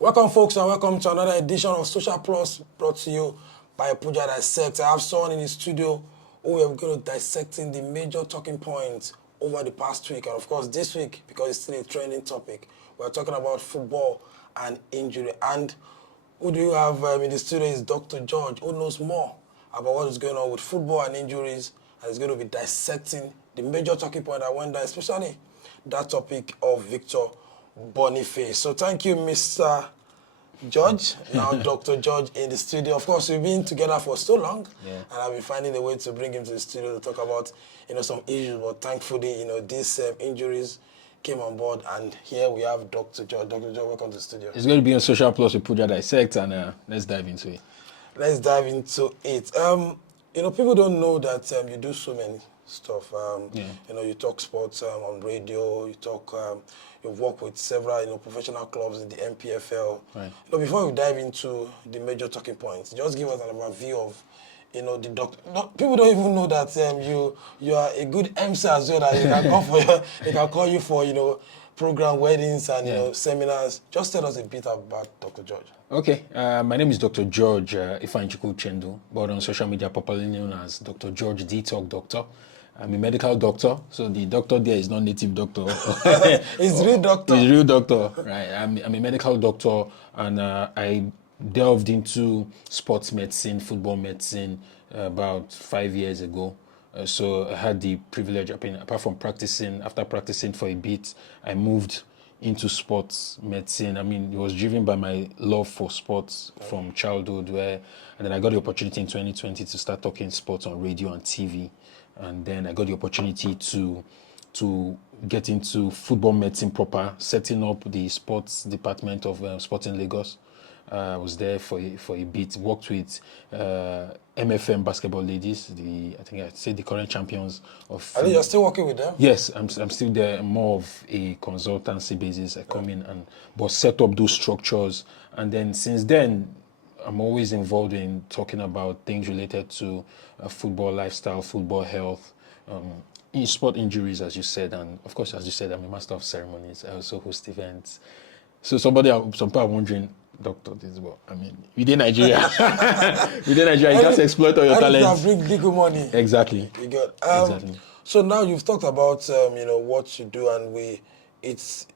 Welcome, folks, and welcome to another edition of Social Plus brought to you by Puja Dissects. I have someone in the studio who we are going to dissecting the major talking points over the past week. And of course, this week, because it's still a trending topic, we're talking about football and injury. And who do you have in the studio is Dr. George, who knows more about what is going on with football and injuries, and is going to be dissecting the major talking point that went down, especially that topic of Victor Boniface. So thank you, Mr. George, now Dr. George in the studio. Of course, we've been together for so long, and I've been finding a way to bring him to the studio to talk about, some issues. But thankfully, these injuries came on board, and here we have Dr. George. Dr. George, welcome to the studio. It's going to be on Social Plus with Puja Dissect, and let's dive into it. Let's dive into it. People don't know that you do so many stuff. You talk sports on radio. You work with several professional clubs in the MPFL. Right. Before we dive into the major talking points, just give us an overview of the doctor. People don't even know that you are a good MC as well. That they can call you for program weddings and seminars. Just tell us a bit about Dr. George. Okay, my name is Dr. George Ifanchukwu Chendu, but on social media popularly known as Dr. George D-Talk Doctor. I'm a medical doctor, so the doctor there is not native doctor. It's real doctor. It's real doctor, right? I'm a medical doctor, and I delved into sports medicine, football medicine about 5 years ago. So I had the privilege, apart from practicing, after practicing for a bit, I moved into sports medicine. It was driven by my love for sports from childhood, and then I got the opportunity in 2020 to start talking sports on radio and TV. And then I got the opportunity to get into football medicine proper, setting up the sports department of Sporting Lagos. I was there for a bit, worked with MFM basketball ladies, the current champions of... Are you still working with them? Yes, I'm still there, more of a consultancy basis. I come in but set up those structures. And then since then, I'm always involved in talking about things related to football lifestyle, football health, sport injuries, as you said. And of course, as you said, I'm a master of ceremonies. I also host events. So some people are wondering, Doctor, within Nigeria, you just exploit all your talents. Bring legal money. Exactly. You got exactly. So now you've talked about what you do, and it's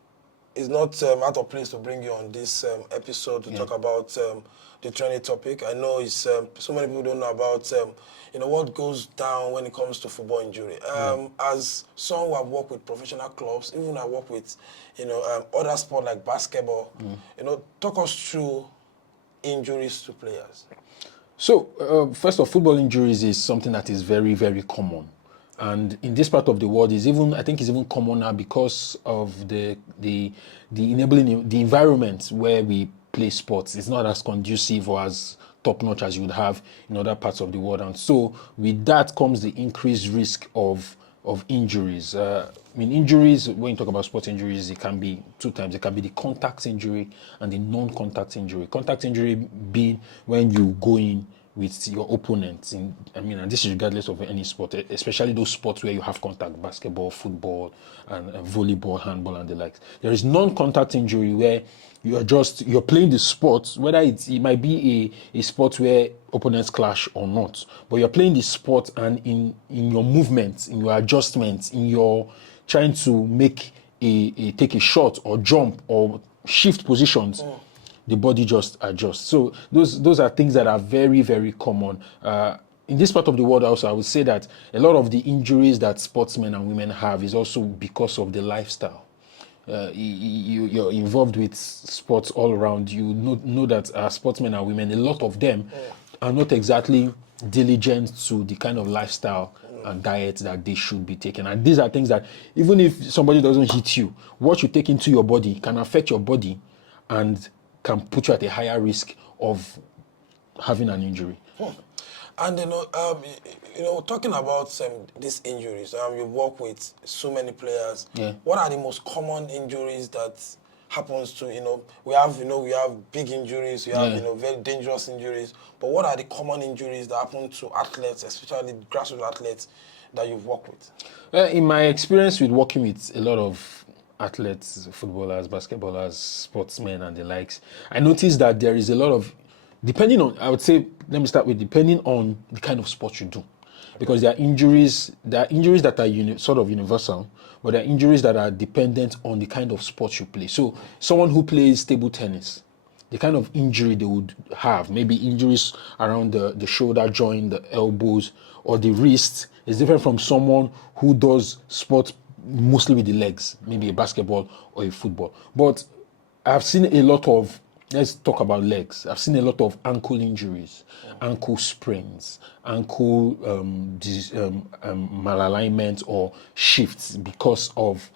not out of place to bring you on this episode to talk about the trending topic. I know it's so many people don't know about what goes down when it comes to football injury. As someone who have worked with professional clubs, even I work with other sports like basketball. Talk us through injuries to players. So first of all, football injuries is something that is very, very common. And in this part of the world, I think it's even commoner because of the enabling the environment where we play sports. It's not as conducive or as top-notch as you would have in other parts of the world. And so with that comes the increased risk of injuries. Injuries, when you talk about sports injuries, it can be two times. It can be the contact injury and the non-contact injury. Contact injury being when you go in with your opponents, and this is regardless of any sport, especially those sports where you have contact, basketball, football, and volleyball, handball, and the like. There is non-contact injury where you're playing the sport, whether it might be a sport where opponents clash or not, but you're playing the sport, and in your movements, in your adjustments, in your trying to take a shot or jump or shift positions, the body just adjusts. So those are things that are very, very common. In this part of the world also, I would say that a lot of the injuries that sportsmen and women have is also because of the lifestyle. You're involved with sports all around. You know that sportsmen and women, a lot of them are not exactly diligent to the kind of lifestyle and diet that they should be taking. And these are things that even if somebody doesn't hit you, what you take into your body can affect your body and can put you at a higher risk of having an injury. And talking about these injuries, you work with so many players. What are the most common injuries that happens to we have big injuries, we have very dangerous injuries, but what are the common injuries that happen to athletes, especially grassroots athletes, that you've worked with? In my experience with working with a lot of athletes, footballers, basketballers, sportsmen, and the likes, I noticed that there is a lot of, depending on, I would say, let me start with depending on the kind of sport you do. Because there are injuries that are sort of universal, but there are injuries that are dependent on the kind of sport you play. So someone who plays table tennis, the kind of injury they would have, maybe injuries around the shoulder joint, the elbows, or the wrist, is different from someone who does sports mostly with the legs, maybe a basketball or a football. But I've seen a lot of, let's talk about legs. I've seen a lot of ankle injuries, ankle sprains, ankle malalignment or shifts because of,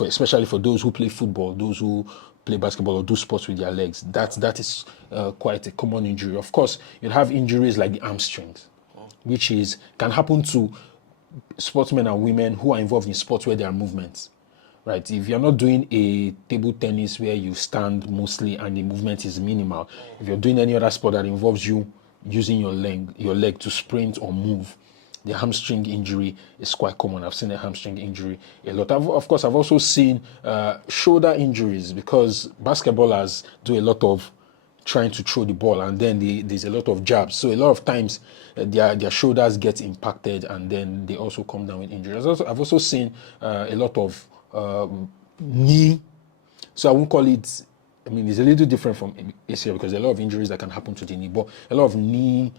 especially for those who play football, those who play basketball or do sports with their legs. That is quite a common injury. Of course, you'll have injuries like the hamstrings, which can happen to sportsmen and women who are involved in sports where there are movements. Right, if you're not doing a table tennis where you stand mostly and the movement is minimal, if you're doing any other sport that involves you using your leg to sprint or move, the hamstring injury is quite common. I've seen a hamstring injury a lot. Of course, I've also seen shoulder injuries because basketballers do a lot of trying to throw the ball, and then there's a lot of jabs. So a lot of times their shoulders get impacted, and then they also come down with injuries. I've also seen a lot of knee. So I won't call it, I mean, it's a little different from ACL because there are a lot of injuries that can happen to the knee, but a lot of knee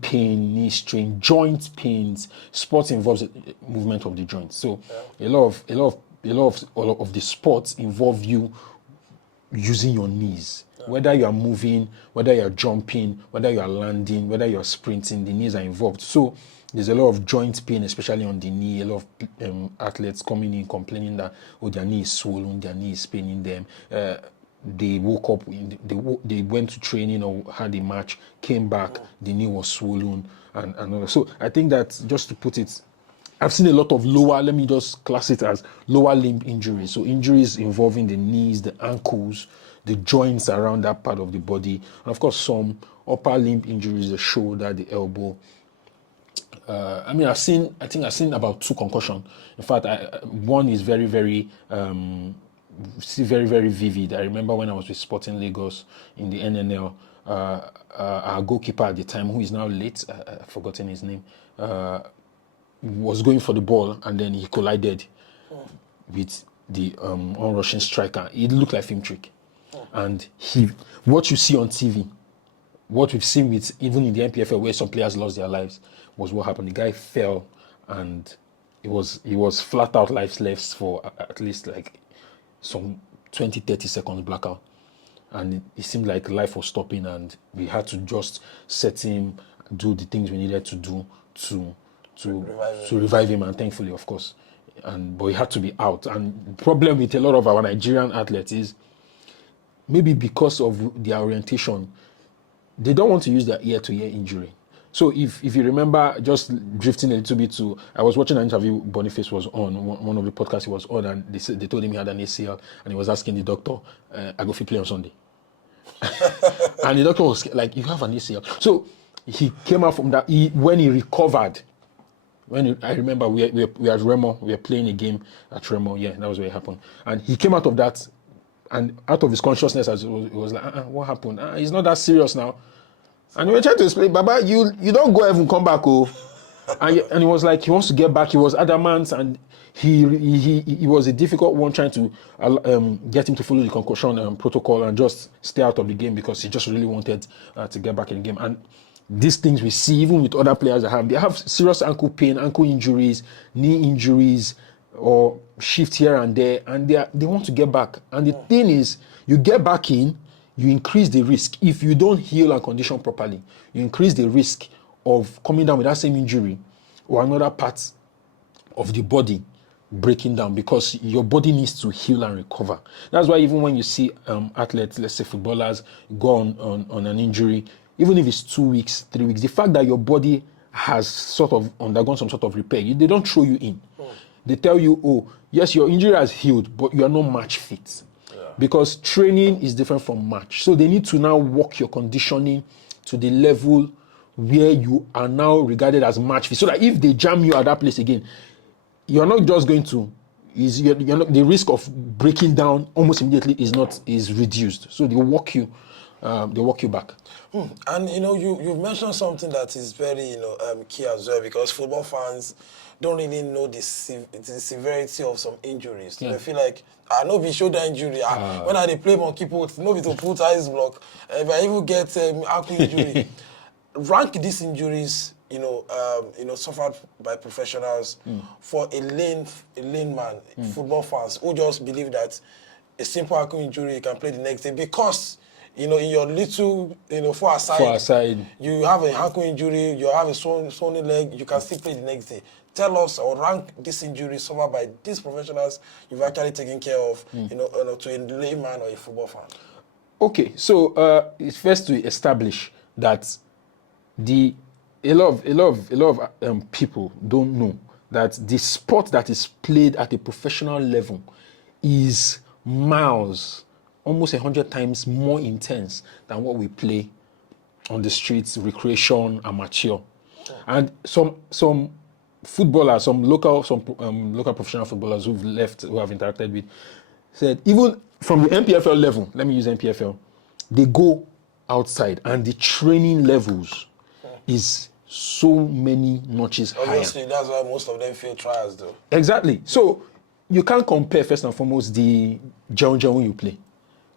pain, knee strain, joint pains. Sports involves movement of the joints. So a lot of the sports involve you using your knees. Whether you are moving, whether you are jumping, whether you are landing, whether you are sprinting, the knees are involved. So there's a lot of joint pain, especially on the knee. A lot of athletes coming in complaining that their knee is swollen, their knee is paining them. They woke up, they went to training or had a match, came back, the knee was swollen, and all. So I think that, just to put it, I've seen a lot of let me just class it as lower limb injuries. So injuries involving the knees, the ankles, the joints around that part of the body, and of course some upper limb injuries, the shoulder, the elbow. I've seen about 2 concussions. In fact, one is very, very, very, very vivid. I remember when I was with Sporting Lagos in the NNL, our goalkeeper at the time, who is now late, I've forgotten his name, was going for the ball, and then he collided with the on-rushing striker. It looked like film trick. And what you see on TV, what we've seen with even in the NPFL where some players lost their lives, was what happened. The guy fell, and he was flat out lifeless for at least like some 20-30 seconds blackout, and it seemed like life was stopping, and we had to just set him, do the things we needed to do to revive him, and thankfully, of course, but he had to be out. And the problem with a lot of our Nigerian athletes is maybe because of their orientation, they don't want to use their ear-to-ear injury. So if you remember, just drifting a little bit to, I was watching an interview Boniface was on, one of the podcasts he was on, and they told him he had an ACL, and he was asking the doctor, I go fit play on Sunday. And the doctor was like, you have an ACL. So he came out from that, when he recovered, I remember we at Remo, we were playing a game at Remo, that was where it happened. And he came out of that, and out of his consciousness, as it was like, what happened? It's not that serious now. And we were trying to explain, Baba, you don't go and come back, oh. And he was like, he wants to get back. He was adamant, and he was a difficult one, trying to get him to follow the concussion protocol and just stay out of the game, because he just really wanted to get back in the game. And these things we see even with other players that they have serious ankle pain, ankle injuries, knee injuries, or shift here and there, and they want to get back. And the thing is, you get back in, you increase the risk. If you don't heal and condition properly, you increase the risk of coming down with that same injury or another part of the body breaking down, because your body needs to heal and recover. That's why even when you see athletes, let's say footballers, go on an injury, even if it's 2 weeks, 3 weeks, the fact that your body has sort of undergone some sort of repair, they don't throw you in. They tell you, oh, yes, your injury has healed, but you are not match fit. Because training is different from match. So they need to now work your conditioning to the level where you are now regarded as match fit. So that if they jam you at that place again, you're not just going to you're not, the risk of breaking down almost immediately is reduced. So they walk you back. And you've mentioned something that is very key as well, because football fans don't really know the severity of some injuries. Yeah. They feel like no be shoulder injury. When I dey play monkey put, no be to put ice block. If I even get ankle injury, rank these injuries suffered by professionals for a lane man, football fans who just believe that a simple ankle injury you can play the next day because in your little far aside, you have an ankle injury, you have a swollen leg, you can still play the next day. Tell us or rank this injury suffered by these professionals you've actually taken care of, to a layman or a football fan. Okay, so it's first to establish that a lot of people don't know that the sport that is played at a professional level is miles, almost 100 times more intense than what we play on the streets, recreation, amateur. And some footballers, some local professional footballers who have interacted with, said even from the MPFL level, let me use MPFL, they go outside and the training levels is so many notches higher. Obviously, that's why most of them fail trials, though. Exactly. So you can't compare, first and foremost, the Jeon you play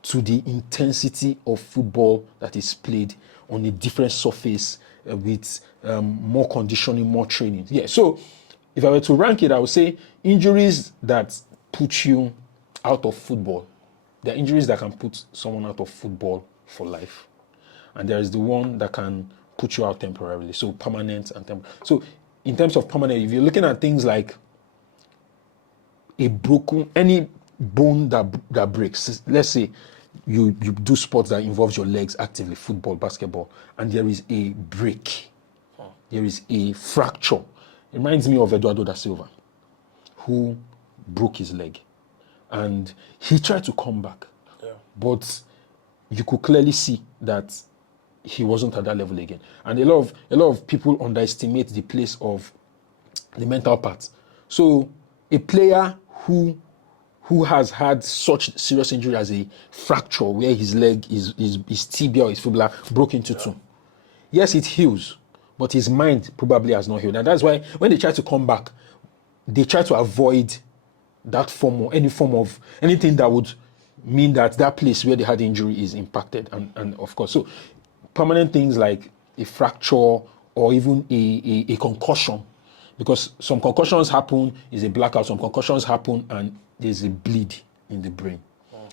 to the intensity of football that is played on a different surface with more conditioning, more training. Yeah. So if I were to rank it, I would say injuries that put you out of football. There are injuries that can put someone out of football for life. And there is the one that can put you out temporarily. So permanent and temporary. So in terms of permanent, if you're looking at things like any bone that breaks, let's say you do sports that involves your legs actively, football, basketball, and there is a break, there is a fracture. It reminds me of Eduardo da Silva, who broke his leg. And he tried to come back. Yeah. But you could clearly see that he wasn't at that level again. And a lot of people underestimate the place of the mental part. So a player who has had such serious injury as a fracture where his leg, his tibia or his fibula broke into two. Yes, it heals, but his mind probably has not healed. And that's why when they try to come back, they try to avoid that form or any form of anything that would mean that place where they had the injury is impacted. And of course, so permanent things like a fracture or even a concussion, because some concussions happen is a blackout, some concussions happen and there's a bleed in the brain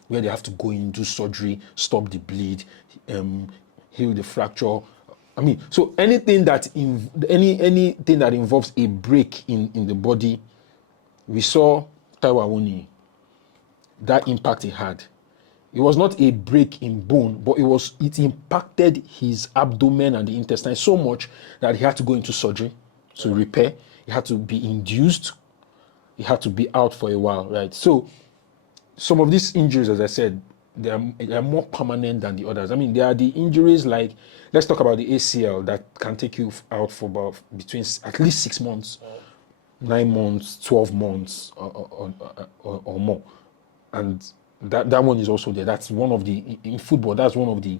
where they have to go in, do surgery, stop the bleed, heal the fracture. I mean, so anything that anything that involves a break in the body, we saw Taiwo Awoniyi, that impact it had. It was not a break in bone, but it impacted his abdomen and the intestine so much that he had to go into surgery to repair. He had to be induced. He had to be out for a while, right? So some of these injuries, as I said, they are more permanent than the others. I mean, there are the injuries like, let's talk about the ACL that can take you out for about between at least 6 months, 9 months, 12 months or more. And that one is also there. That's one of the, in football, that's one of the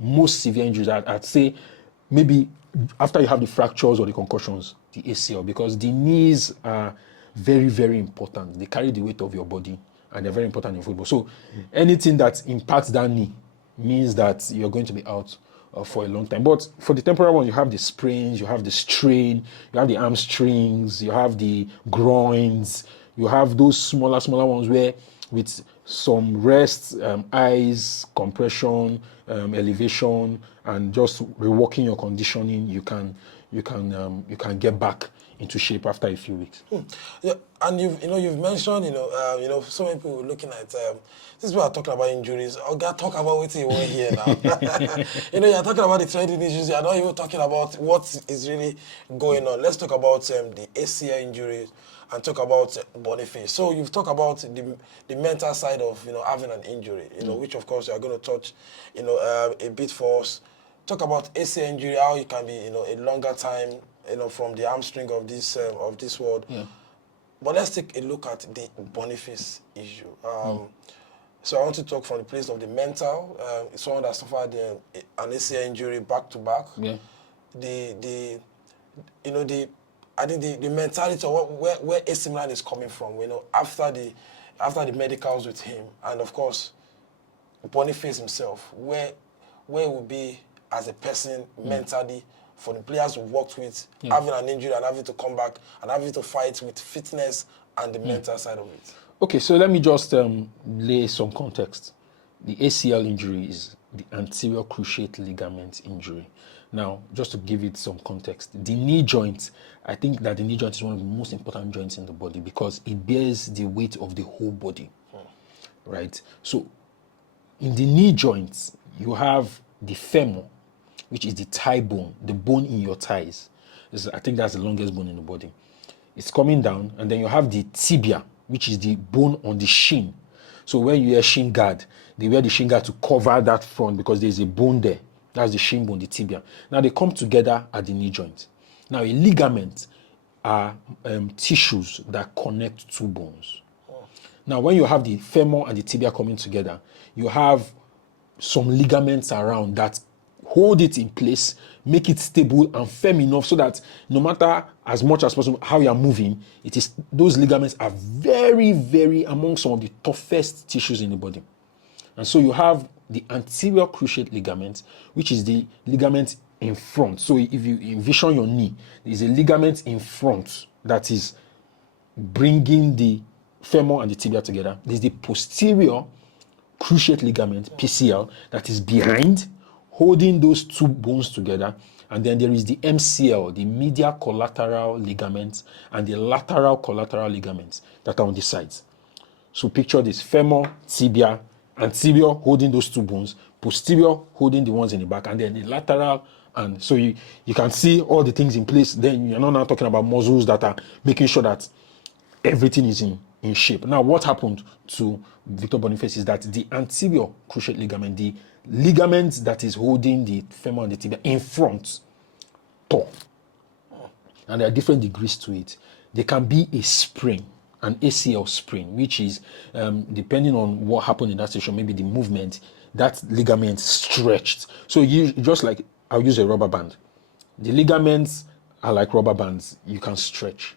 most severe injuries. I'd say maybe after you have the fractures or the concussions, the ACL, because the knees are very, very important. They carry the weight of your body and they're very important in football. So anything that impacts that knee means that you're going to be out for a long time. But for the temporary one, you have the sprains, you have the strain, you have the hamstrings, you have the groins, you have those smaller ones where with some rest, ice, compression, elevation, and just reworking your conditioning, you can get back into shape after a few weeks. Yeah, and you've mentioned so many people looking at this is why I'm talking about injuries. Oh God, talk about what you want here now. You're talking about the trending issues. You're not even talking about what is really going on. Let's talk about the ACL injuries and talk about Boniface. So you've talked about the mental side of having an injury, which of course you are going to touch a bit for us. Talk about ACL injury, how it can be a longer time from the hamstring of this world. Yeah. But let's take a look at the Boniface issue. So I want to talk from the place of the mental. Someone that suffered an ACL injury back to back. Yeah. I think the mentality of where AC Milan is coming from. After the medicals with him, and of course, Boniface himself, where he will be as a person mentally. For the players who worked with, having an injury and having to come back and having to fight with fitness and the mental side of it. Okay, so let me just lay some context. The ACL injury is the anterior cruciate ligament injury. Now, just to give it some context, the knee joint, I think that the knee joint is one of the most important joints in the body because it bears the weight of the whole body, right? So, in the knee joint, you have the femur, which is the thigh bone, the bone in your thighs. I think that's the longest bone in the body. It's coming down, and then you have the tibia, which is the bone on the shin. So when you wear shin guard, they wear the shin guard to cover that front because there's a bone there. That's the shin bone, the tibia. Now they come together at the knee joint. Now a ligament are tissues that connect two bones. Now when you have the femur and the tibia coming together, you have some ligaments around that hold it in place, make it stable and firm enough so that no matter as much as possible how you are moving, those ligaments are very, very among some of the toughest tissues in the body. And so you have the anterior cruciate ligament, which is the ligament in front. So if you envision your knee, there's a ligament in front that is bringing the femur and the tibia together. There's the posterior cruciate ligament, PCL, that is behind, holding those two bones together. And then there is the MCL, the medial collateral ligament, and the lateral collateral ligaments that are on the sides. So picture this: femur, tibia, anterior holding those two bones, posterior holding the ones in the back, and then the lateral. And so you can see all the things in place. Then you're not now talking about muscles that are making sure that everything is in shape. Now, what happened to Victor Boniface is that the anterior cruciate ligament, the ligament that is holding the femur and the tibia in front, tore. And there are different degrees to it. There can be a sprain, an ACL sprain, which is, depending on what happened in that session, maybe the movement, that ligament stretched. So you just like, I'll use a rubber band. The ligaments are like rubber bands. You can stretch.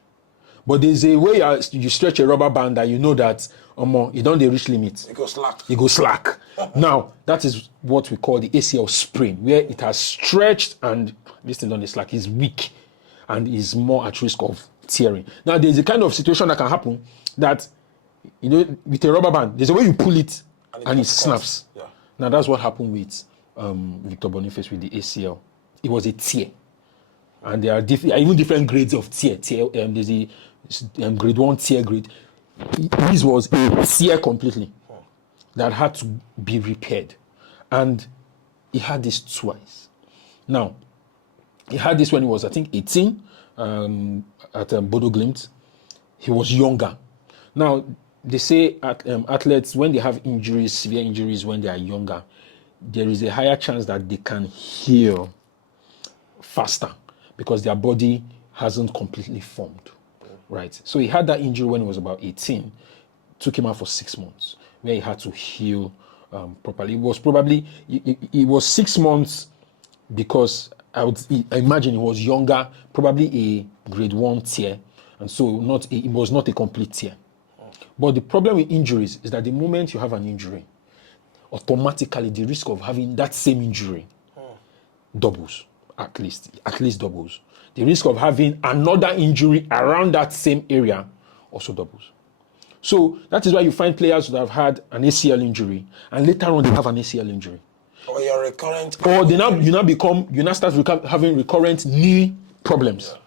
But there's a way you stretch a rubber band that you know that you don't reach limit. It goes slack. It goes slack. Now, that is what we call the ACL sprain, where it has stretched and this thing on the slack is weak and is more at risk of tearing. Now, there's a kind of situation that can happen that, with a rubber band, there's a way you pull it and it snaps. Yeah. Now, that's what happened with Victor Boniface with the ACL. It was a tear. And there are even different grades of tear. There's a grade 1 tear grade. This was a tear completely that had to be repaired. And he had this twice. Now, he had this when he was, I think, 18 at Bodo Glimt. He was younger. Now, they say athletes, when they have injuries, severe injuries when they are younger, there is a higher chance that they can heal faster because their body hasn't completely formed, right? So he had that injury when he was about 18, took him out for 6 months, where he had to heal properly. It was 6 months because I imagine he was younger, probably a grade 1 tear, and so it was not a complete tear. But the problem with injuries is that the moment you have an injury, automatically the risk of having that same injury doubles. At least doubles. The risk of having another injury around that same area also doubles. So that is why you find players that have had an ACL injury and later on they have an ACL injury. Or you're recurrent. Or you now start having recurrent knee problems. Yeah.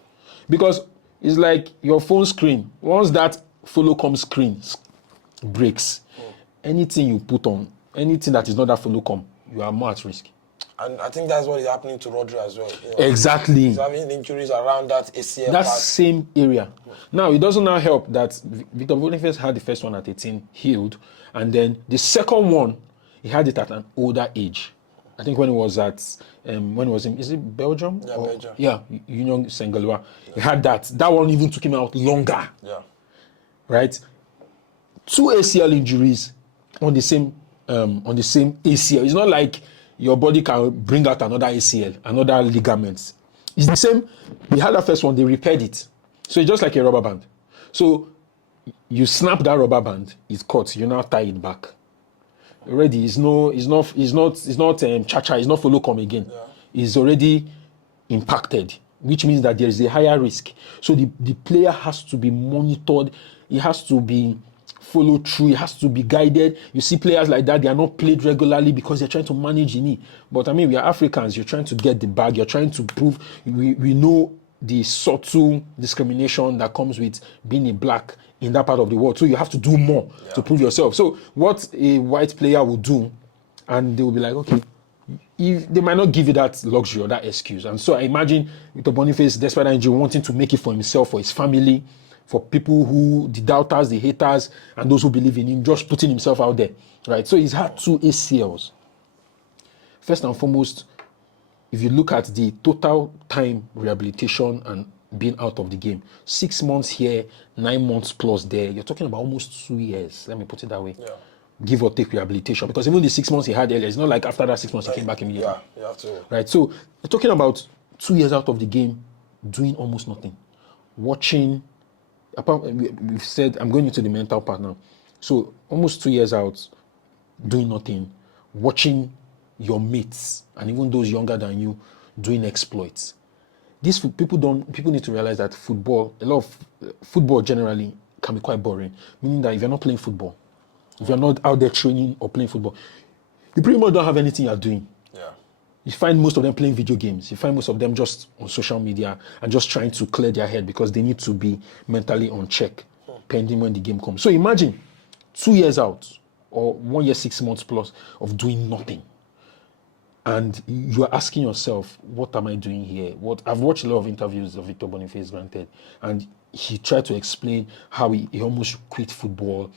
Because it's like your phone screen. Once that follow-com screen breaks, anything you put on, anything that is not that follow-com, you are more at risk. And I think that's what is happening to Rodri as well. Exactly. He's having injuries around that ACL that part. Same area. Now, it doesn't now help that Victor Boniface had the first one at 18, healed. And then the second one, he had it at an older age. I think when he was is it Belgium? Yeah, Belgium. Yeah, Union Saint-Galois. He had that. That one even took him out longer. Yeah. right? 2 ACL injuries on the same ACL. It's not like your body can bring out another ACL, another ligaments. It's the same. They had the first one, they repaired it. So it's just like a rubber band. So you snap that rubber band, it's cut. You now tie it back. Already, it's not cha-cha. It's not follow come again. Yeah. It's already impacted, which means that there is a higher risk. So the player has to be monitored. It has to be followed through. It has to be guided. You see players like that, they are not played regularly because they're trying to manage the knee. But I mean, we are Africans. You're trying to get the bag. You're trying to prove. We know the subtle discrimination that comes with being a black in that part of the world. So you have to do more to prove yourself. So what a white player will do, and they will be like, okay, if they might not give you that luxury or that excuse. And so I imagine Victor Boniface, despite that injury, wanting to make it for himself, for his family, for people who, the doubters, the haters, and those who believe in him, just putting himself out there, right? So he's had 2 ACLs. First and foremost, if you look at the total time rehabilitation and being out of the game, 6 months here, 9 months plus there, you're talking about almost 2 years. Let me put it that way. Yeah. Give or take rehabilitation. Because even the 6 months he had earlier, it's not like after that 6 months he came back immediately. Yeah, you have to. Right, so you're talking about 2 years out of the game, doing almost nothing. Watching, we've said, I'm going into the mental part now. So almost 2 years out, doing nothing, watching your mates, and even those younger than you, doing exploits. These people need to realize that football, a lot of football generally can be quite boring. Meaning that if you're not playing football, if you're not out there training or playing football, you pretty much don't have anything you're doing. Yeah. You find most of them playing video games. You find most of them just on social media and just trying to clear their head because they need to be mentally on check, pending when the game comes. So imagine 2 years out or 1 year, 6 months plus of doing nothing. And you are asking yourself, what am I doing here? I've watched a lot of interviews of Victor Boniface, granted, and he tried to explain how he almost quit football.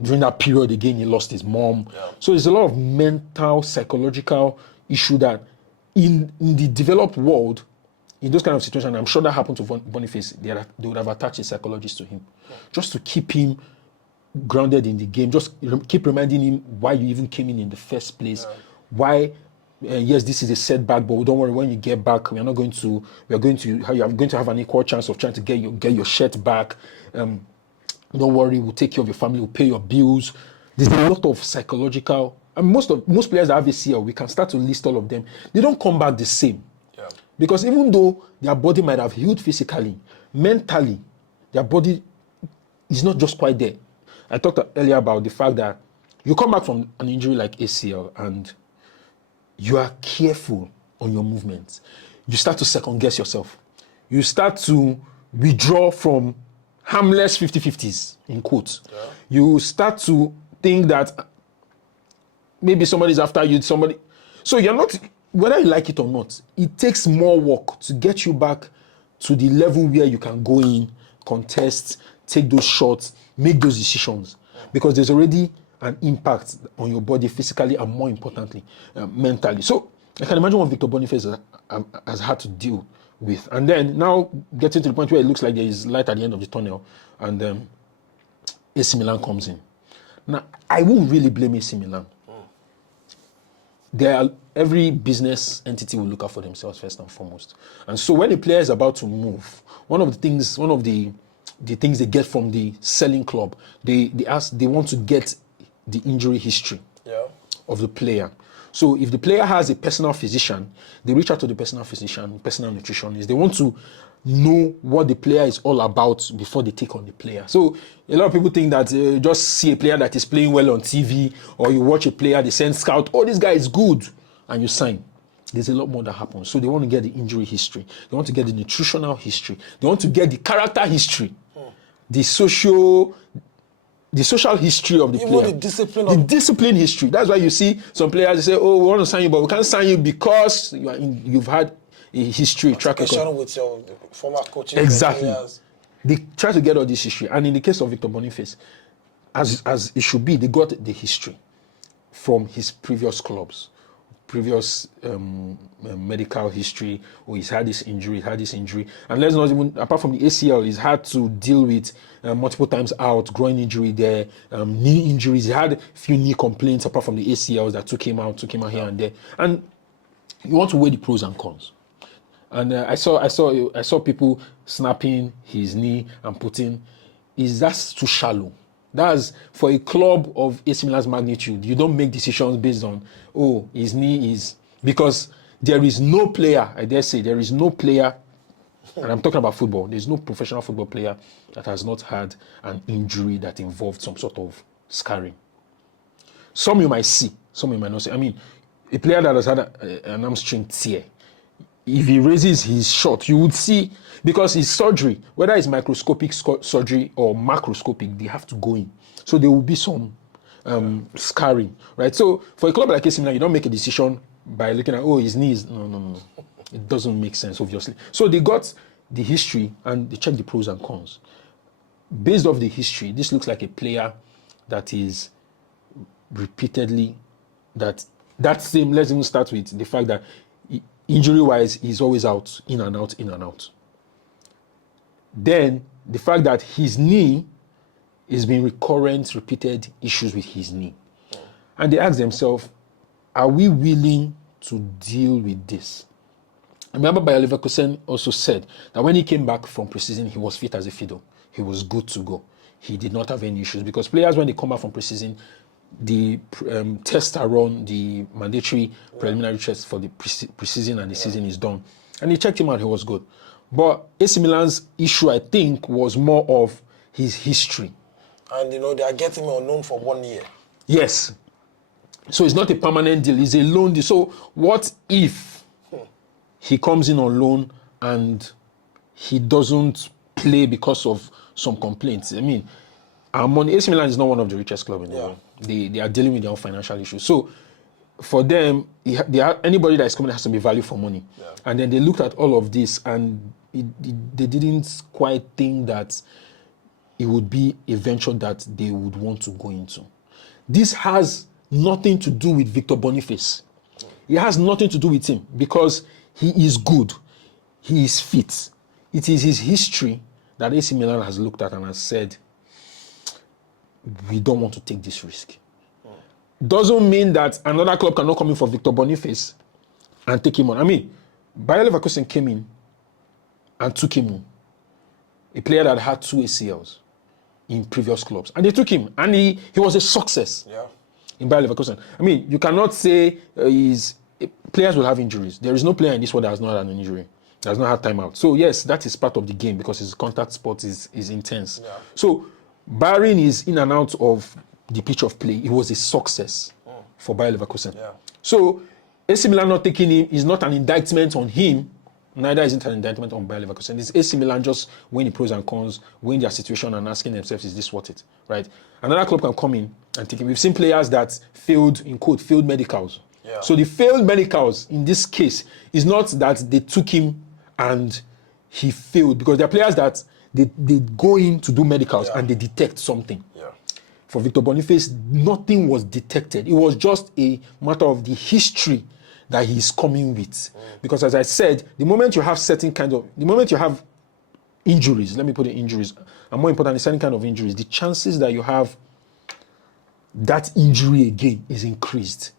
During that period, again, he lost his mom. Yeah. So there's a lot of mental, psychological issue that in the developed world, in those kind of situations, I'm sure that happened to Boniface, they would have attached a psychologist to him, just to keep him grounded in the game, just keep reminding him why you even came in the first place, why. Yes, this is a setback, but don't worry. When you are going to have an equal chance of trying to get your shirt back. Don't worry, we'll take care of your family, we'll pay your bills. There's a lot of psychological, and most players that have ACL, we can start to list all of them. They don't come back the same, because even though their body might have healed physically, mentally, their body is not just quite there. I talked earlier about the fact that you come back from an injury like ACL and you are careful on your movements. You start to second guess yourself. You start to withdraw from harmless 50-50s, in quotes. Yeah. You start to think that maybe somebody's after you, So you're not, whether you like it or not, it takes more work to get you back to the level where you can go in, contest, take those shots, make those decisions. Because there's already an impact on your body physically and, more importantly, mentally. So I can imagine what Victor Boniface has had to deal with. And then now getting to the point where it looks like there is light at the end of the tunnel, and AC Milan comes in. Now, I won't really blame AC Milan. Every business entity will look out for themselves first and foremost. And so when a player is about to move, one of the things they get from the selling club, they want to get the injury history of the player. So if the player has a personal physician, they reach out to the personal physician, personal nutritionist. They want to know what the player is all about before they take on the player. So a lot of people think that just see a player that is playing well on TV, or you watch a player, they send scout, oh, this guy is good, and you sign. There's a lot more that happens. So they want to get the injury history. They want to get the nutritional history. They want to get the character history, the social history of the player. The discipline history. That's why you see some players say, oh, we want to sign you, but we can't sign you because you've had a history, track record. With your former coaches. Exactly. They try to get all this history. And in the case of Victor Boniface, as it should be, they got the history from his previous clubs. previous medical history. Oh, he's had this injury, and let's not even, apart from the ACL, he's had to deal with multiple times out, groin injury there, knee injuries. He had a few knee complaints apart from the ACLs that took him out here and there. And you want to weigh the pros and cons. And I saw people snapping his knee and putting, that's too shallow. That's for a club of AC Milan's magnitude. You don't make decisions based on, oh, his knee is, because there is no player, I dare say, there is no player, and I'm talking about football, there's no professional football player that has not had an injury that involved some sort of scarring. Some you might see, some you might not see. I mean, a player that has had an hamstring tear, if he raises his shot, you would see, because his surgery, whether it's microscopic surgery or macroscopic, they have to go in. So there will be some scarring, right? So for a club like AC Milan, you don't make a decision by looking at, oh, his knees. No. It doesn't make sense, obviously. So they got the history and they checked the pros and cons. Based off the history, this looks like a player that is repeatedly, let's even start with the fact that injury-wise, he's always out, in and out. Then, the fact that his knee is being repeated issues with his knee. And they ask themselves, are we willing to deal with this? I remember Bayer Leverkusen also said that when he came back from preseason, he was fit as a fiddle. He was good to go. He did not have any issues, because players, when they come back from preseason, the tests are run, the mandatory preliminary tests for the preseason and the season is done. And he checked him out, he was good. But AC Milan's issue, I think, was more of his history. And, they are getting him on loan for 1 year. Yes. So it's not a permanent deal, it's a loan deal. So what if he comes in on loan and he doesn't play because of some complaints? I mean, AC Milan is not one of the richest clubs in the world. They are dealing with their own financial issues. So for them, anybody that is coming has to be value for money. Yeah. And then they looked at all of this and they didn't quite think that it would be a venture that they would want to go into. This has nothing to do with Victor Boniface. It has nothing to do with him, because he is good. He is fit. It is his history that AC Milan has looked at and has said, we don't want to take this risk. Doesn't mean that another club cannot come in for Victor Boniface and take him on. I mean, Bayer Leverkusen came in and took him on. A player that had 2 ACLs in previous clubs. And they took him. And he was a success in Bayer Leverkusen. I mean, you cannot say players will have injuries. There is no player in this world that has not had an injury, that has not had time out. So yes, that is part of the game, because his contact sport is intense. Yeah. So barring is in and out of the pitch of play, it was a success for Bayer Leverkusen. Yeah. So AC Milan not taking him is not an indictment on him, neither is it an indictment on Bayer Leverkusen. It's AC Milan just weighing the pros and cons, weighing their situation and asking themselves, is this worth it? Right? Another club can come in and take him. We've seen players that failed medicals. Yeah. So the failed medicals in this case is not that they took him and he failed, because there are players that they go in to do medicals and they detect something. Yeah. For Victor Boniface, nothing was detected. It was just a matter of the history that he's coming with. Because as I said, the moment you have injuries, let me put it injuries, and more importantly, certain kind of injuries, the chances that you have that injury again is increased.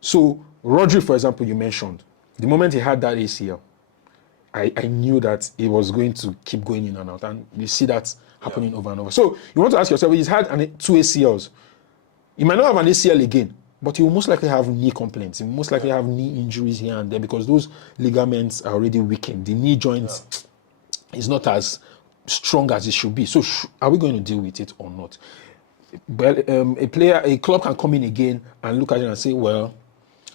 So Rodri, for example, you mentioned, the moment he had that ACL, I knew that he was going to keep going in and out. And you see that happening over and over. So you want to ask yourself, he's had 2 ACLs. He might not have an ACL again, but he will most likely have knee complaints. He will most likely have knee injuries here and there, because those ligaments are already weakened. The knee joint is not as strong as it should be. So are we going to deal with it or not? But a club can come in again and look at it and say, well,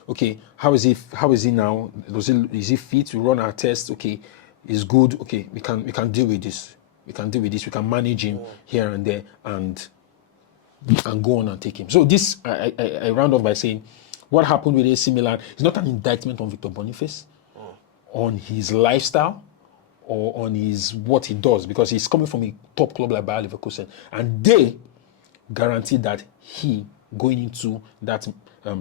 okay, how is he now? Is he fit? We run our test. Okay, he's good. Okay, we can deal with this. We can manage him here and there and go on and take him. So this, I round off by saying, what happened with AC Milan is not an indictment on Victor Boniface, on his lifestyle, or on what he does, because he's coming from a top club like Bayer Leverkusen, and they guaranteed that he, going into that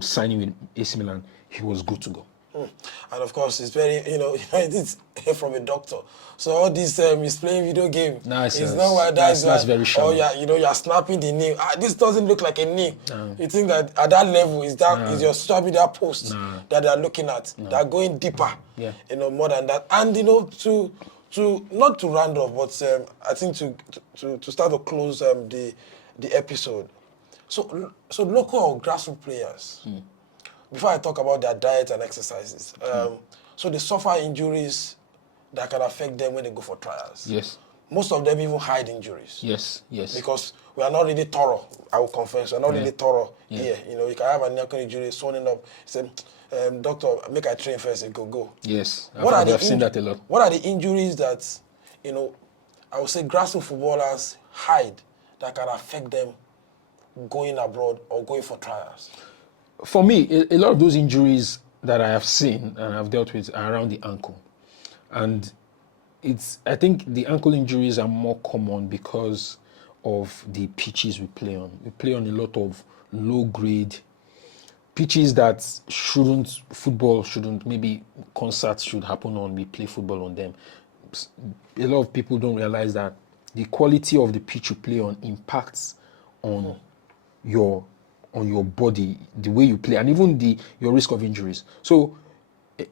signing with AC Milan, he was good to go. And of course, it's very, it's from a doctor. So all this he's playing video game. Nice, It's yes. not why That's very or shallow. you're snapping the knee. This doesn't look like a knee. You think that at that level is your social media post that they're looking at. They're going deeper. Yeah. More than that. And to not to round off, but I think to start to close the episode. So local or grassroots players. Before I talk about their diet and exercises, so they suffer injuries that can affect them when they go for trials. Yes. Most of them even hide injuries. Yes. Because we are not really thorough, I will confess. We are not really thorough here. You can have an ankle injury, swelling up. Say, doctor, make I train first and go. Yes. I've seen that a lot. What are the injuries that, I would say grassroots footballers hide that can affect them going abroad or going for trials? For me, a lot of those injuries that I have seen and I've dealt with are around the ankle. And I think the ankle injuries are more common because of the pitches we play on. We play on a lot of low-grade pitches that football shouldn't, maybe concerts should happen on, we play football on them. A lot of people don't realize that the quality of the pitch you play on impacts on your body, the way you play, and even your risk of injuries. So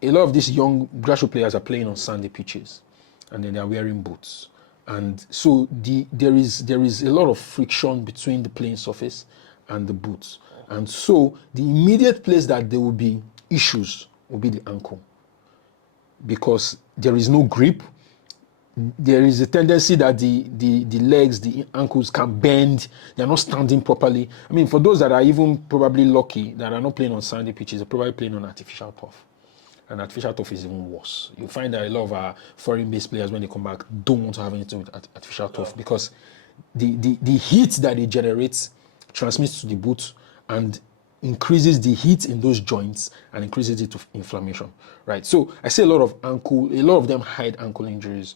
a lot of these young grassroots players are playing on sandy pitches, and then they are wearing boots. And so there is a lot of friction between the playing surface and the boots. And so the immediate place that there will be issues will be the ankle, because there is no grip. There is a tendency that the legs, the ankles can bend. They're not standing properly. I mean, for those that are even probably lucky that are not playing on sandy pitches, they're probably playing on artificial turf. And artificial turf is even worse. You find that a lot of our foreign-based players, when they come back, don't want to have anything with artificial turf because the heat that it generates transmits to the boot and increases the heat in those joints and increases it to inflammation, right? So I see a lot of them hide ankle injuries,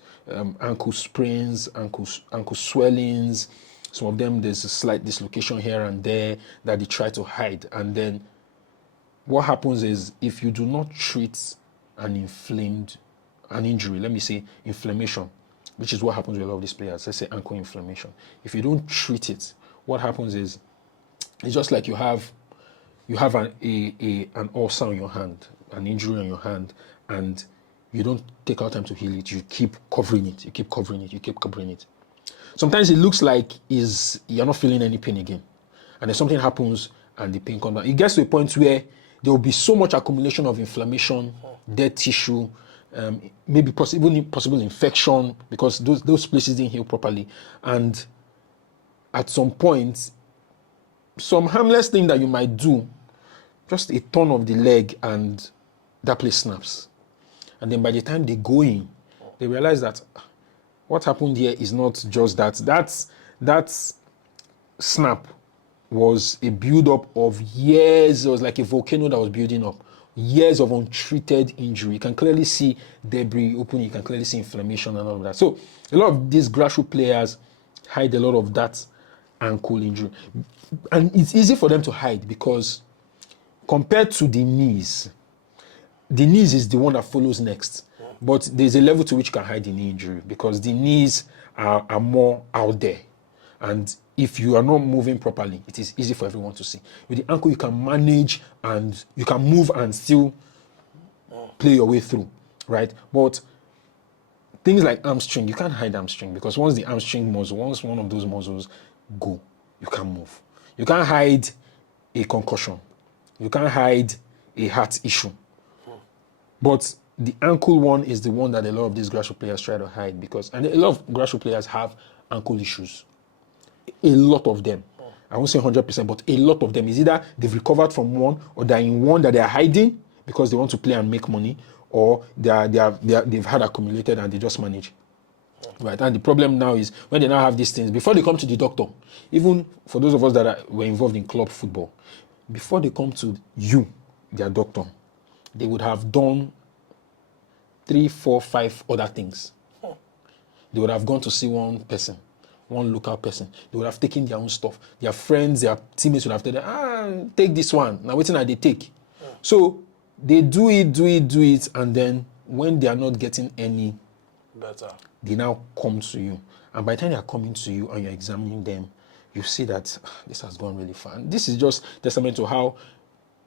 ankle sprains, ankle swellings. Some of them, there's a slight dislocation here and there that they try to hide. And then what happens is, if you do not treat an injury, let me say inflammation, which is what happens with a lot of these players, let's say ankle inflammation. If you don't treat it, what happens is, it's just like you have an ulcer on your hand, an injury on your hand, and you don't take out time to heal it. You keep covering it. Sometimes it looks like you're not feeling any pain again, and then something happens and the pain comes down. It gets to a point where there will be so much accumulation of inflammation, dead tissue, maybe possible infection because those places didn't heal properly, and at some point, some harmless thing that you might do, just a turn of the leg and that place snaps. And then by the time they go in, they realize that what happened here is not just that. That snap was a build-up of years. It was like a volcano that was building up. Years of untreated injury. You can clearly see debris opening. You can clearly see inflammation and all of that. So a lot of these grassroots players hide a lot of that ankle injury. And it's easy for them to hide because compared to the knees is the one that follows next. But there's a level to which you can hide the knee injury because the knees are more out there. And if you are not moving properly, it is easy for everyone to see. With the ankle, you can manage and you can move and still play your way through, right? But things like hamstring, you can't hide hamstring because once the hamstring muscle, once one of those muscles go, you can't move. You can't hide a concussion. You can't hide a heart issue. But the ankle one is the one that a lot of these grassroots players try to hide and a lot of grassroots players have ankle issues. A lot of them. I won't say 100%, but a lot of them is either they've recovered from one or they're in one that they're hiding because they want to play and make money, or they've had accumulated and they just manage. Right, and the problem now is when they now have these things, before they come to the doctor, even for those of us that were involved in club football, before they come to you, their doctor, they would have done 3, 4, 5 other things. They would have gone to see one person one local person. They would have taken their own stuff. Their friends, their teammates would have told them, take this one. Now, waiting that they take. So they do it, and then when they are not getting any better, they now come to you. And by the time they are coming to you and you're examining them, you see that this has gone really far. And this is just testament to how,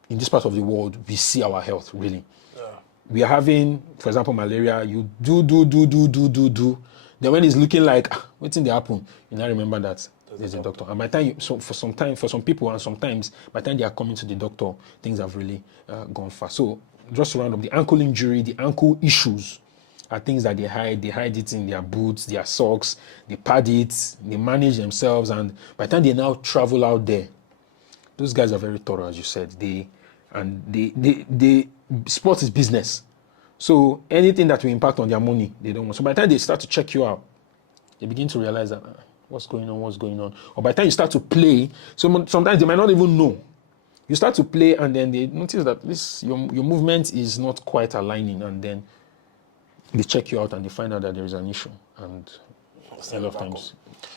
in this part of the world, we see our health, really. yeah. We are having, for example, malaria, you do. Then when it's looking like, what's in the happen, you now remember that there's a doctor. And by the time, for some people, and sometimes, by the time they are coming to the doctor, things have really gone far. So, just to round up, the ankle injury, the ankle issues are things that they hide. They hide it in their boots, their socks, they pad it, they manage themselves, and by the time they now travel out there, those guys are very thorough, as you said. Sport is business. So anything that will impact on their money, they don't want. So by the time they start to check you out, they begin to realize that what's going on. Or by the time you start to play, sometimes they might not even know. You start to play and then they notice that your movement is not quite aligning, and then they check you out and they find out that there is an issue, and a lot of times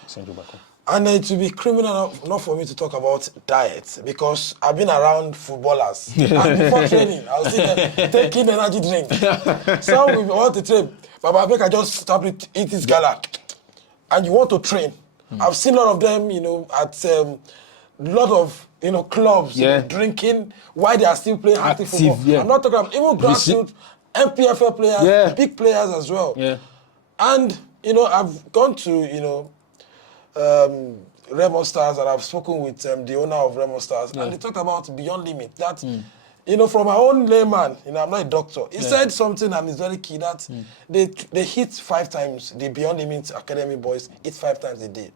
send you back home. And it would be criminal not for me to talk about diet, because I've been around footballers. And before training, I was taking energy drink. Some will want to train, but I think I just stop to eat this gala. And you want to train. I've seen a lot of them, at a lot of clubs, drinking while they are still playing active football. Yeah. I'm not talking about even grassroots, MPFL players, big players as well. Yeah. And I've gone to Remo Stars, and I've spoken with the owner of Remo Stars, and they talked about Beyond Limit. That from my own layman, I'm not a doctor. He said something that is very key, that they hit 5 times. The Beyond Limit Academy boys hit 5 times a day,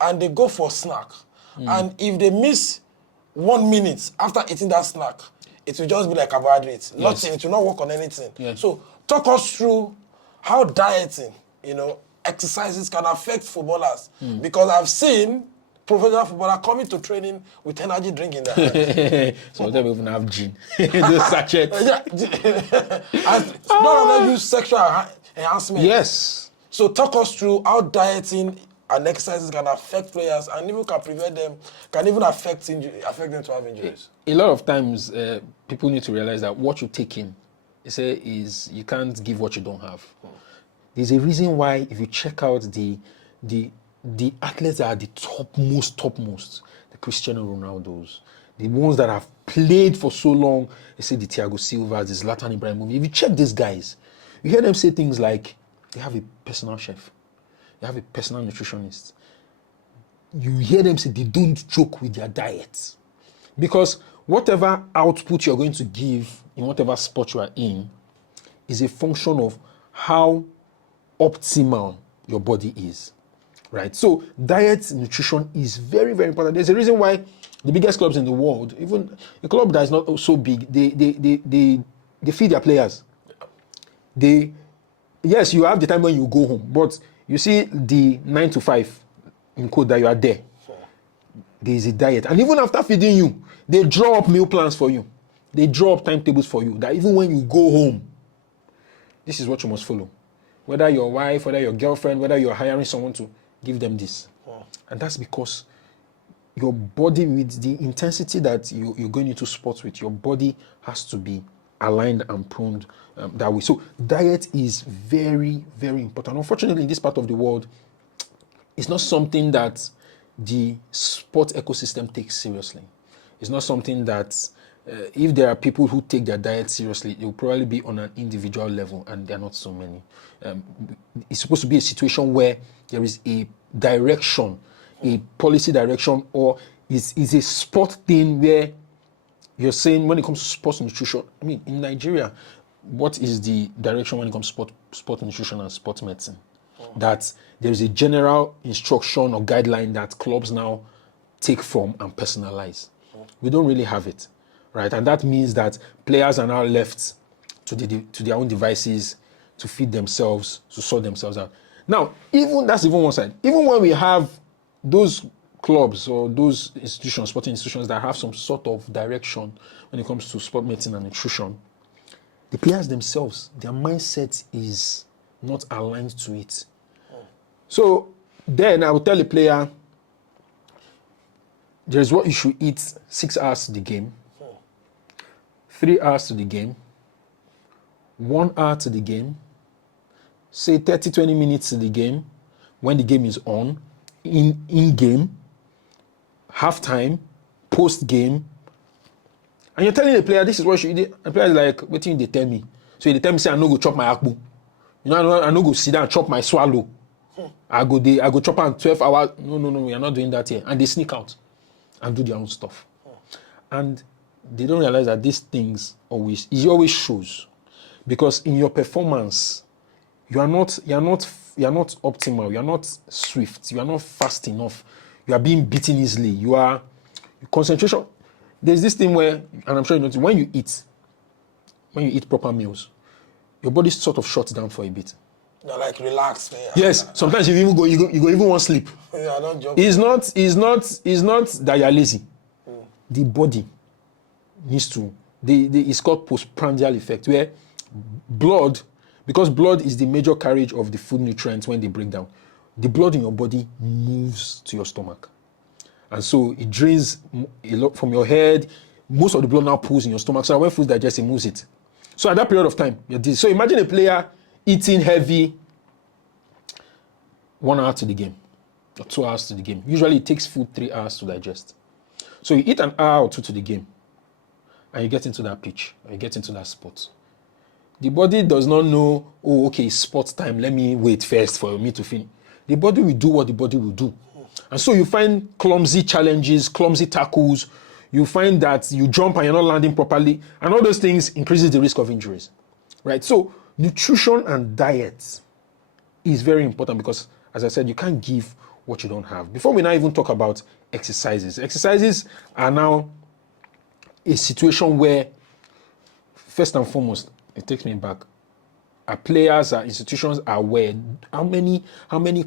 and they go for snack. And if they miss 1 minute after eating that snack, it will just be like carbohydrates. Nothing. It will not work on anything. So talk us through how dieting, exercises can affect footballers, because I've seen professional footballers coming to training with energy drink in their hands. Some of them even have gin. Those sachets. And none of them use sexual enhancement. Yes. So talk us through how dieting and exercises can affect players, and even can prevent them, can even affect them to have injuries. A lot of times, people need to realize that what you take in, is you can't give what you don't have. There's a reason why, if you check out the athletes that are the topmost, the Cristiano Ronaldos, the ones that have played for so long, they say the Thiago Silvas, the Zlatan Ibrahimovic. If you check these guys, you hear them say things like, they have a personal chef, they have a personal nutritionist. You hear them say they don't joke with their diet. Because whatever output you're going to give in whatever sport you are in is a function of how optimal your body is, right? So diet, nutrition is very, very important. There's a reason why the biggest clubs in the world, even a club that is not so big, they feed their players. Yes, you have the time when you go home, but you see the 9 to 5 in code that you are there. There is a diet, and even after feeding you, they draw up meal plans for you. They draw up timetables for you, that even when you go home, this is what you must follow. Whether your wife, whether your girlfriend, whether you're hiring someone to give them this. And that's because your body, with the intensity that you're going into sports with, your body has to be aligned and pruned that way. So diet is very, very important. Unfortunately, in this part of the world, it's not something that the sport ecosystem takes seriously. It's not something that, if there are people who take their diet seriously, it will probably be on an individual level, and there are not so many. It's supposed to be a situation where there is a direction, a policy direction, or is a sport thing where you're saying, when it comes to sports nutrition, I mean, in Nigeria, what is the direction when it comes to sport nutrition and sports medicine? That there is a general instruction or guideline that clubs now take from and personalize. We don't really have it, right? And that means that players are now left to their own devices to feed themselves, to sort themselves out. Now, that's even one side. Even when we have those clubs or those institutions, sporting institutions, that have some sort of direction when it comes to sport medicine and nutrition, the players themselves, their mindset is not aligned to it. So Then I will tell the player, there is what you should eat 6 hours to the game, 3 hours to the game, 1 hour to the game, say 30, 20 minutes to the game, when the game is on, in-game, halftime, post-game. And you're telling the player, this is what you should eat. The player is like, what do you tell me? So they tell me, say, I no go chop my akpu. You know, I no go sit down and chop my swallow. I go chop on 12 hours. No, we are not doing that here. And they sneak out and do their own stuff. And they don't realize that these things it always shows. Because in your performance, you are not optimal, you are not swift, you are not fast enough, you are being beaten easily, concentration. There's this thing where, and I'm sure you notice, when you eat proper meals, your body sort of shuts down for a bit. You're like, relax, man. Yes, sometimes you go even want sleep. Yeah, I don't joke. It's not that you're lazy. The body needs to, it's called postprandial effect, where because blood is the major carriage of the food nutrients when they break down, the blood in your body moves to your stomach. And so it drains a lot from your head. Most of the blood now pools in your stomach. So when food digests, it moves it. So at that period of time, so imagine a player eating heavy 1 hour to the game or 2 hours to the game. Usually it takes food 3 hours to digest. So you eat an hour or two to the game and you get into that pitch, or you get into that sport. The body does not know, oh, okay, it's sports time. Let me wait first for me to finish. The body will do what the body will do. And so you find clumsy challenges, clumsy tackles. You find that you jump and you're not landing properly. And all those things increases the risk of injuries, right? So nutrition and diet is very important because, as I said, you can't give what you don't have. Before we now even talk about exercises. Exercises are now a situation where, first and foremost, it takes me back. Our players, our institutions are aware. How many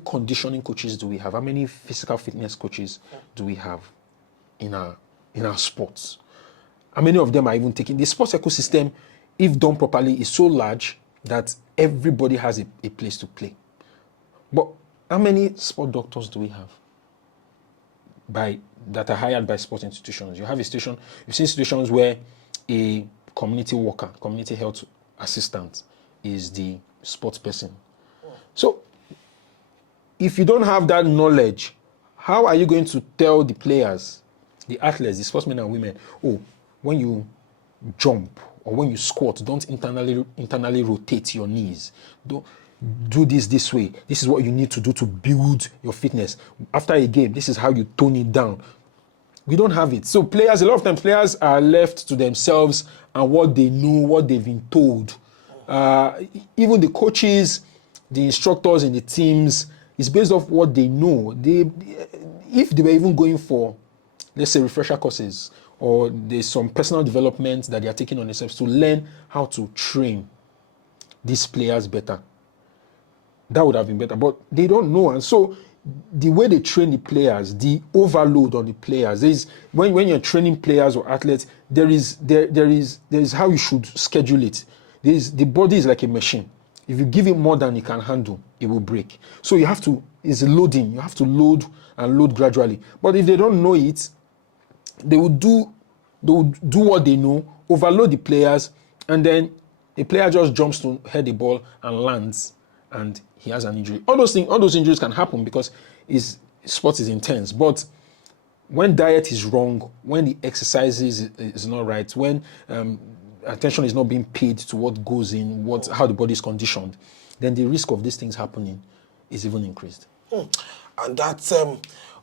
conditioning coaches do we have? How many physical fitness coaches do we have in our sports? How many of them are even taking the sports ecosystem, if done properly, is so large that everybody has a place to play. But how many sport doctors do we have that are hired by sports institutions? You have you've seen institutions where a community worker, community health assistant is the sports person. So if you don't have that knowledge, how are you going to tell the players, the athletes, the sportsmen and women, oh, when you jump or when you squat, don't internally rotate your knees. Don't do this way. This is what you need to do to build your fitness. After a game, this is how you tone it down. We don't have it. So a lot of times players are left to themselves and what they know, what they've been told. Even the coaches, the instructors in the teams, it's based off what they know. If they were even going for, let's say, refresher courses, or there's some personal development that they are taking on themselves to learn how to train these players better, that would have been better. But they don't know. And so the way they train the players, the overload on the players, is when you're training players or athletes, there is how you should schedule it. The body is like a machine. If you give it more than it can handle, it will break. So it's loading. You have to load and load gradually. But if they don't know it, they will do what they know, overload the players, and then the player just jumps to head the ball and lands, and he has an injury. All those injuries can happen because sport is intense. But when diet is wrong, when the exercise is not right, when attention is not being paid to what goes in, how the body is conditioned, then the risk of these things happening is even increased. And that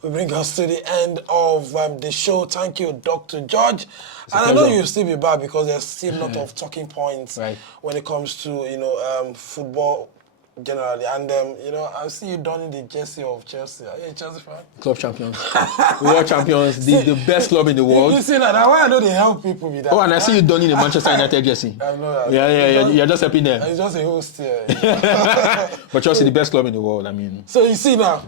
will bring us to the end of the show. Thank you, Dr. George. And I know you'll still be back because there's still a lot of talking points when it comes to football generally. And I see you donning the jersey of Chelsea. Are you a Chelsea fan? Club champions. World champions. The best club in the world. You see that? Why I know they help people with that. Oh, and I see you donning the Manchester United jersey. I know that. Yeah. You're just helping them. He's just a host here. But Chelsea, the best club in the world. I mean. So you see now,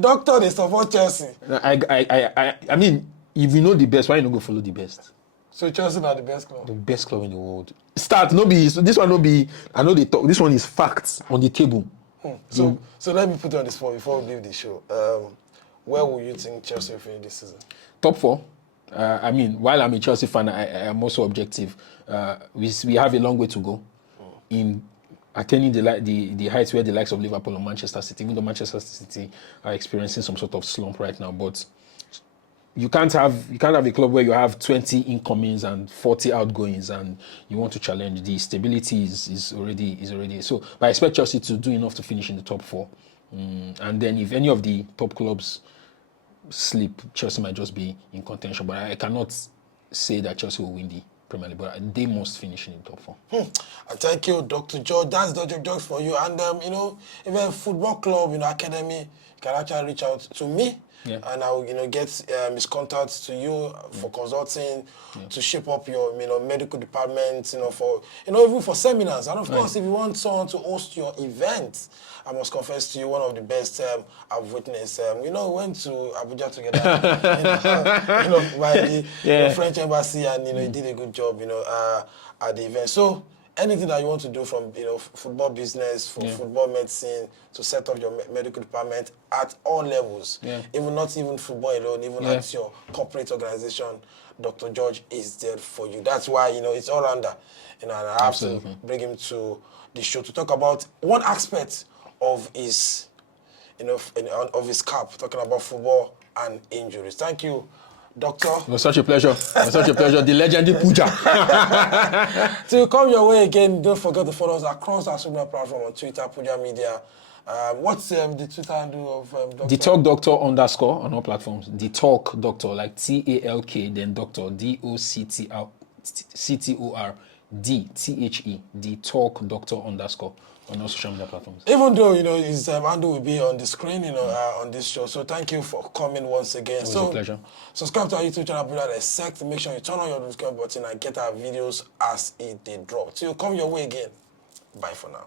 doctor, they support Chelsea. I mean, if you know the best, why you not go follow the best? So Chelsea are the best club. The best club in the world. This one no be. I know they talk. This one is facts on the table. So let me put you on the spot before we leave the show. Where will you think Chelsea will finish this season? Top four. I mean, while I'm a Chelsea fan, I am also objective. We have a long way to go in attaining the heights where the likes of Liverpool and Manchester City, even though Manchester City are experiencing some sort of slump right now, but you can't have a club where you have 20 incomings and 40 outgoings and you want to challenge. The stability is already so. But I expect Chelsea to do enough to finish in the top four. And then if any of the top clubs slip, Chelsea might just be in contention. But I cannot say that Chelsea will win the Premier League, but they must finish in the top four. Thank you, Dr. George. That's Dr. George for you. And if a football club, academy, you can actually reach out to me. Yeah. And I will, get his contacts to you for consulting, to shape up your, medical department, for, even for seminars. And of course, if you want someone to host your event, I must confess to you, one of the best I've witnessed. We went to Abuja together, by the French embassy, and he did a good job, at the event. So anything that you want to do from football business, for football medicine, to set up your medical department at all levels, not even football alone, even at your corporate organization, Dr. George is there for you. That's why it's all under. And I have to bring him to the show to talk about one aspect of his of his cap, talking about football and injuries. Thank you, Doctor. It was such a pleasure. The legendary Puja. To come your way again, don't forget to follow us across our social platform on Twitter, Puja Media. What's the Twitter handle of Doctor? The Talk Doctor _ on all platforms. The Talk Doctor, like TALK, then Doctor, DOCTOR, DTHE, The Talk Doctor _ on all social media platforms. Even though, his handle will be on the screen, on this show. So thank you for coming once again. It was a pleasure. Subscribe to our YouTube channel, dissects. Make sure you turn on your notification button and get our videos as they drop. Till you come your way again. Bye for now.